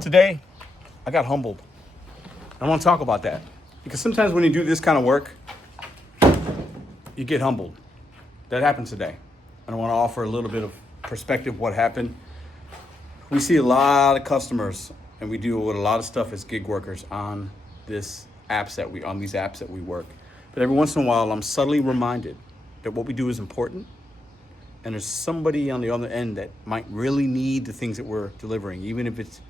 Today, I got humbled. I want to talk about that because sometimes when you do this kind of work, you get humbled. That happened today. And I want to offer a little bit of perspective what happened. We see a lot of customers, and we deal with a lot of stuff as gig workers on these apps that we work. But every once in a while, I'm subtly reminded that what we do is important, and there's somebody on the other end that might really need the things that we're delivering, even if it's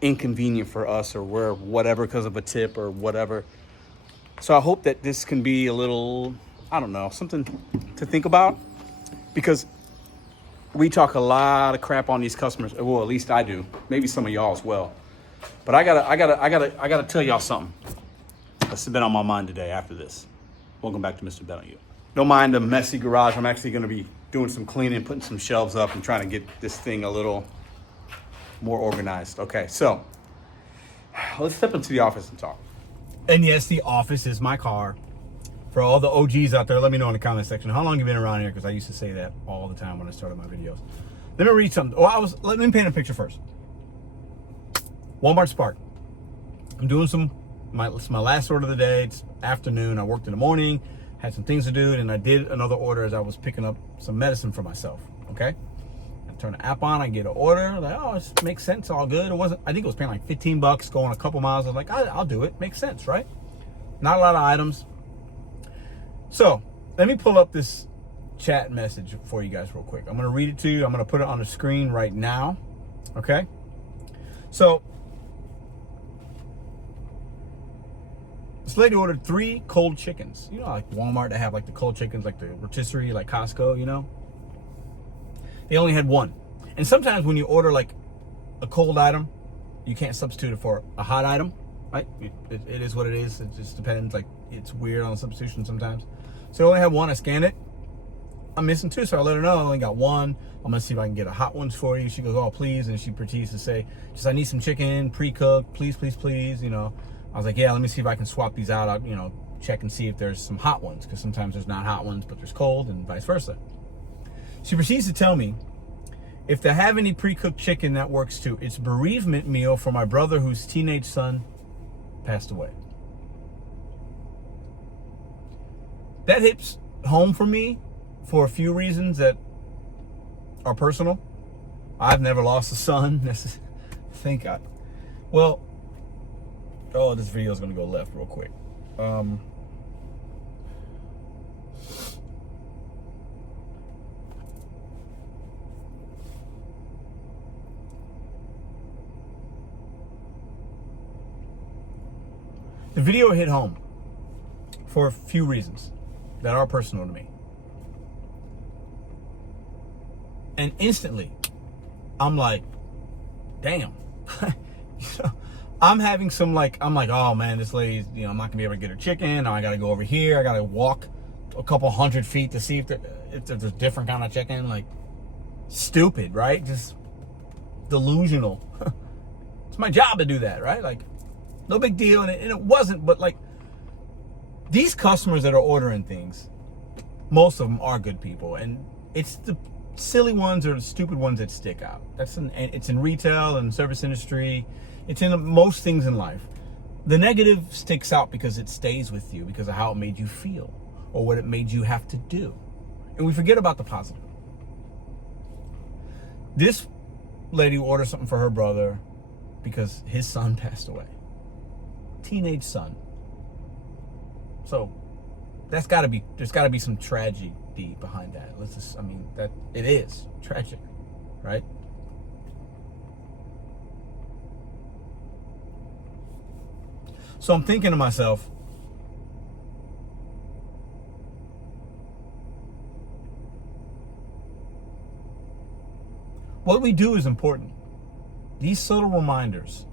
inconvenient for us or we're whatever because of a tip or whatever. So I hope that this can be a little, I don't know, something to think about, because we talk a lot of crap on these customers. Well, at least I do. Maybe some of y'all as well. But I gotta tell y'all something that's been on my mind today after this. Welcome back to Mr.BetonYou. Don't mind the messy garage. I'm actually gonna be doing some cleaning, putting some shelves up and trying to get this thing a little more organized. Okay, so let's step into the office and talk. And yes, the office is my car. For all the OGs out there, let me know in the comment section how long you've been around here, because I used to say that all the time when I started my videos. Let me read something. Let me paint a picture first. Walmart Spark. I'm doing it's my last order of the day. It's afternoon. I worked in the morning, had some things to do, and I did another order as I was picking up some medicine for myself. Okay. I turn the app on, I get an order. Like, oh, it makes sense, all good. I think it was paying like $15, going a couple miles. I was like, I'll do it. Makes sense, right? Not a lot of items. So let me pull up this chat message for you guys real quick. I'm going to read it to you. I'm going to put it on the screen right now. Okay. So this lady ordered 3 cold chickens. You know, like Walmart, they have like the cold chickens, like the rotisserie, like Costco, you know. They only had 1. And sometimes when you order like a cold item, you can't substitute it for a hot item, right? It is what it is. It just depends. Like, it's weird on the substitution sometimes. So I only had 1. I scanned it. I'm missing 2, so I let her know I only got 1. I'm gonna see if I can get a hot ones for you. She goes, oh, please. And she proceeds to say, just, I need some chicken, pre-cooked, please, please, please. You know, I was like, yeah, let me see if I can swap these out. I'll, you know, check and see if there's some hot ones, because sometimes there's not hot ones, but there's cold, and vice versa. She proceeds to tell me, if they have any pre-cooked chicken, that works too. It's bereavement meal for my brother whose teenage son passed away. That hits home for me for a few reasons that are personal. I've never lost a son. This video is going to go left real quick. The video hit home for a few reasons that are personal to me. And instantly, I'm like, damn. I'm having some I'm like, oh man, this lady's, you know, I'm not gonna be able to get her chicken. Now I gotta go over here. I gotta walk a couple hundred feet to see if there's different kind of chicken. Like, stupid, right? Just delusional. It's my job to do that, right? Like, no big deal. And it wasn't, but like, these customers that are ordering things, most of them are good people, and it's the silly ones or the stupid ones that stick out. It's in retail and service industry. It's in most things in life. The negative sticks out because it stays with you because of how it made you feel or what it made you have to do, and we forget about the positive. This lady ordered something for her brother because his son passed away, teenage son. So there's got to be some tragedy behind that. That it is tragic, right? So I'm thinking to myself, what we do is important. These subtle reminders,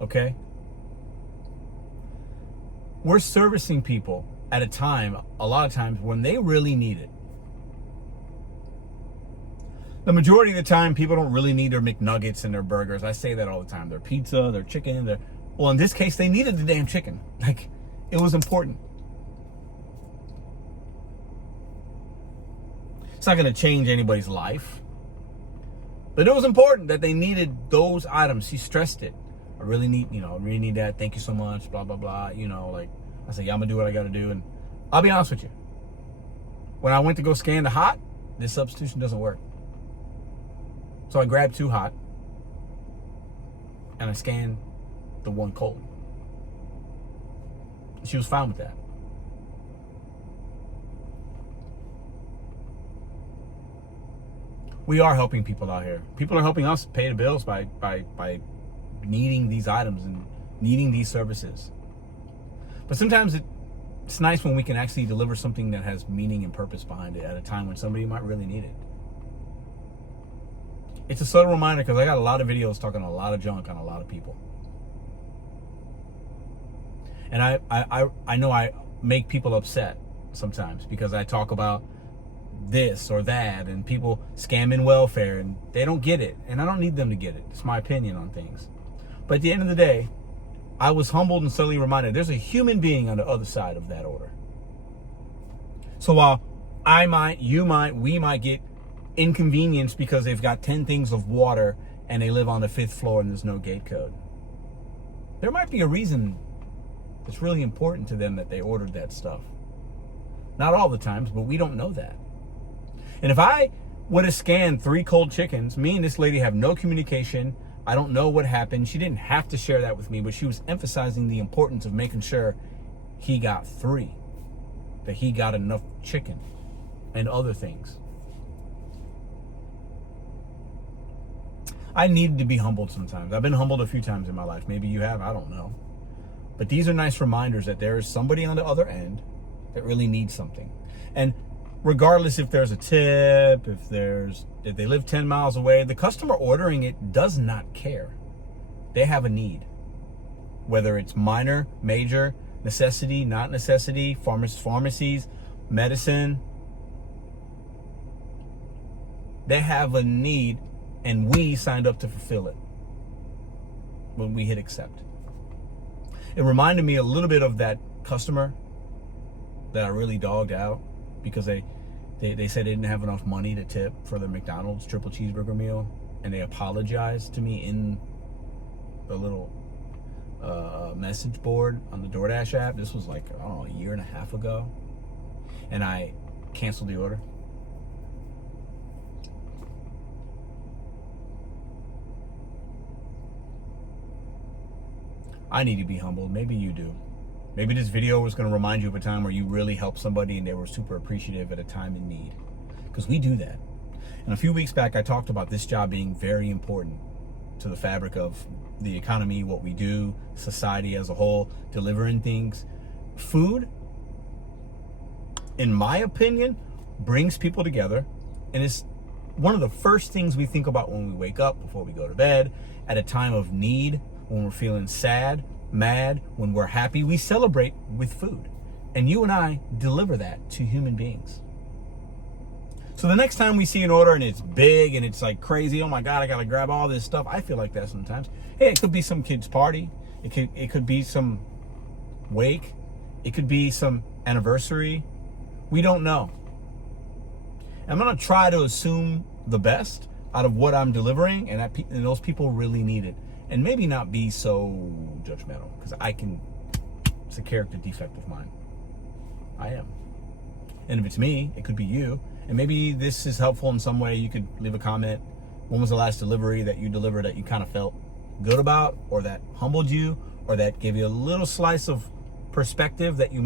okay? We're servicing people at a lot of times when they really need it. The majority of the time, people don't really need their McNuggets and their burgers. I say that all the time. Their pizza, their chicken, well, in this case, they needed the damn chicken. Like, it was important. It's not going to change anybody's life. But it was important that they needed those items. She stressed it. I really need, I really need that. Thank you so much, blah, blah, blah. Like I say, yeah, I'm gonna do what I gotta do. And I'll be honest with you. When I went to go scan the hot, this substitution doesn't work. So I grabbed 2 hot and I scanned the 1 cold. She was fine with that. We are helping people out here. People are helping us pay the bills by needing these items and needing these services. But sometimes it's nice when we can actually deliver something that has meaning and purpose behind it at a time when somebody might really need it. It's a subtle reminder because I got a lot of videos talking a lot of junk on a lot of people. And I know I make people upset sometimes because I talk about this or that and people scamming welfare and they don't get it. And I don't need them to get it. It's my opinion on things. But at the end of the day, I was humbled and suddenly reminded there's a human being on the other side of that order. So while I might, you might, we might get inconvenienced because they've got 10 things of water and they live on the 5th floor and there's no gate code, there might be a reason it's really important to them that they ordered that stuff. Not all the times, but we don't know that. And if I would have scanned 3 cold chickens, me and this lady have no communication. I don't know what happened. She didn't have to share that with me, but she was emphasizing the importance of making sure he got 3, that he got enough chicken and other things. I needed to be humbled sometimes. I've been humbled a few times in my life. Maybe you have, I don't know. But these are nice reminders that there is somebody on the other end that really needs something. And regardless if there's a tip, if they live 10 miles away, the customer ordering it does not care. They have a need. Whether it's minor, major, necessity, not necessity, pharmacies, medicine. They have a need and we signed up to fulfill it when we hit accept. It reminded me a little bit of that customer that I really dogged out because they said they didn't have enough money to tip for their McDonald's triple cheeseburger meal, and they apologized to me in the little message board on the DoorDash app. This was like, I don't know, a year and a half ago, and I canceled the order. I need to be humbled. Maybe you do. Maybe this video was going to remind you of a time where you really helped somebody and they were super appreciative at a time in need. Because we do that. And a few weeks back, I talked about this job being very important to the fabric of the economy, what we do, society as a whole, delivering things. Food, in my opinion, brings people together. And it's one of the first things we think about when we wake up, before we go to bed, at a time of need, when we're feeling sad, mad, when we're happy. We celebrate with food. And you and I deliver that to human beings. So the next time we see an order and it's big and it's like crazy, oh my God, I gotta grab all this stuff. I feel like that sometimes. Hey, it could be some kid's party. It could be some wake. It could be some anniversary. We don't know. I'm gonna try to assume the best out of what I'm delivering, and those people really need it. And maybe not be so judgmental, because it's a character defect of mine. I am. And if it's me, it could be you. And maybe this is helpful in some way. You could leave a comment. When was the last delivery that you delivered that you kind of felt good about, or that humbled you, or that gave you a little slice of perspective that you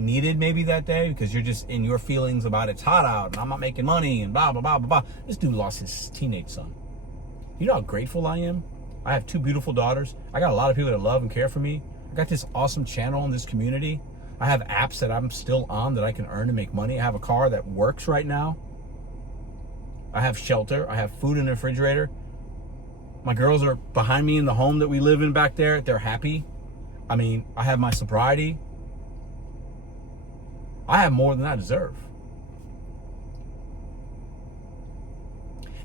needed maybe that day, because you're just in your feelings about it's hot out and I'm not making money and blah, blah, blah, blah, blah. This dude lost his teenage son. You know how grateful I am? I have 2 beautiful daughters. I got a lot of people that love and care for me. I got this awesome channel in this community. I have apps that I'm still on that I can earn and make money. I have a car that works right now. I have shelter. I have food in the refrigerator. My girls are behind me in the home that we live in back there. They're happy. I mean, I have my sobriety. I have more than I deserve.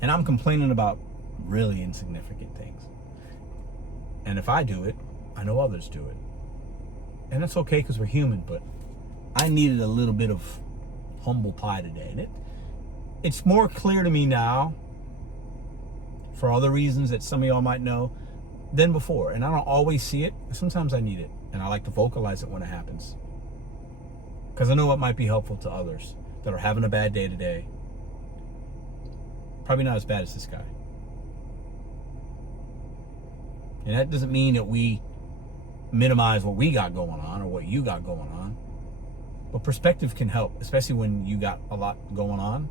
And I'm complaining about really insignificant things. And if I do it, I know others do it. And that's okay because we're human, but I needed a little bit of humble pie today. And it's more clear to me now, for other reasons that some of y'all might know, than before. And I don't always see it. Sometimes I need it. And I like to vocalize it when it happens. Because I know it might be helpful to others that are having a bad day today. Probably not as bad as this guy. And that doesn't mean that we minimize what we got going on or what you got going on. But perspective can help, especially when you got a lot going on.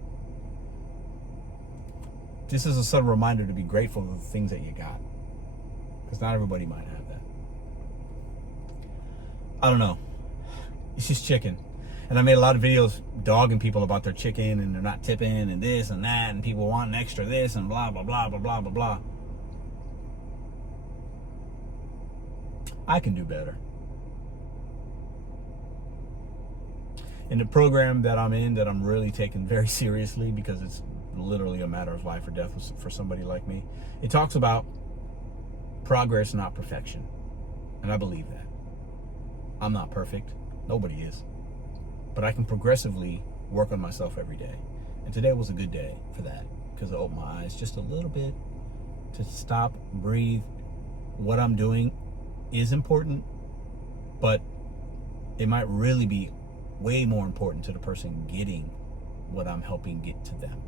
This is a subtle reminder to be grateful for the things that you got. Because not everybody might have that. I don't know. It's just chicken. And I made a lot of videos dogging people about their chicken and they're not tipping and this and that and people wanting extra this and blah, blah, blah, blah, blah, blah, blah. I can do better. In the program that I'm in, that I'm really taking very seriously because it's literally a matter of life or death for somebody like me, it talks about progress, not perfection. And I believe that. I'm not perfect. Nobody is. But I can progressively work on myself every day. And today was a good day for that because I opened my eyes just a little bit to stop, breathe. What I'm doing is important, but it might really be way more important to the person getting what I'm helping get to them.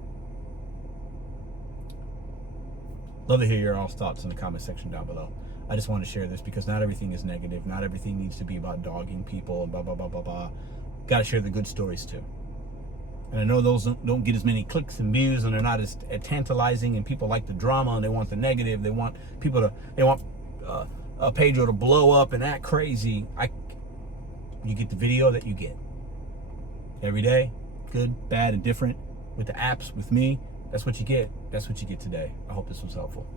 Love to hear your all thoughts in the comment section down below. I just want to share this because not everything is negative. Not everything needs to be about dogging people and blah, blah, blah, blah, blah. Got to share the good stories too. And I know those don't get as many clicks and views and they're not as tantalizing, and people like the drama and they want the negative. They want people to, they want Pedro to blow up and act crazy. You get the video that you get. Every day, good, bad, and different. With the apps, with me, that's what you get. That's what you get today. I hope this was helpful.